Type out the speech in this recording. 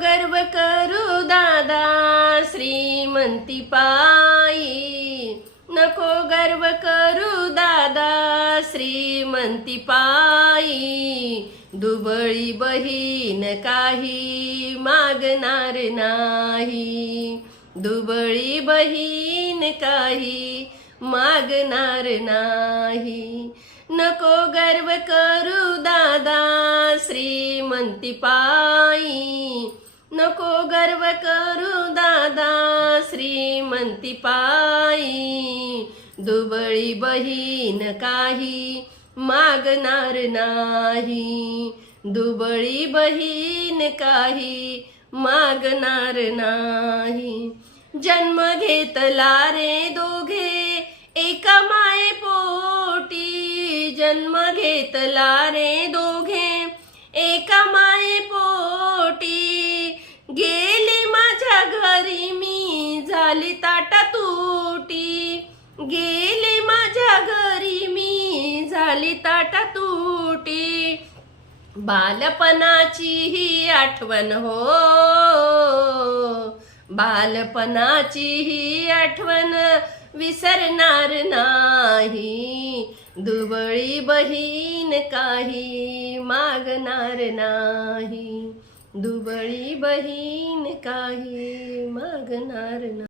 गर्व करू दादा श्रीमंती पायी नको गर्व करू दादा श्रीमंती पायी दुबळी बहीण काही मागणार नाही. दुबळी बहीण काही मागणार नाही. नको गर्व करू दादा श्रीमंती पायी नको गर्व करू दादा श्रीमंती पायी. दुबळी बहीण काही मागणार नाही. दुबळी बहीण काही मागणार नाही. जन्म घेतला रे दोघे एका माये पोटी जन्म घेतला रे झाली ताटा तुटी. गेली माझ्या घरी मी झाली ताटा तुटी. बालपणाची ही आठवण हो. बालपणाची ही आठवण विसरणार नाही. दुबळी बहीण काही मागणार नाही. दुबळी बहीण काही मागणार नाही.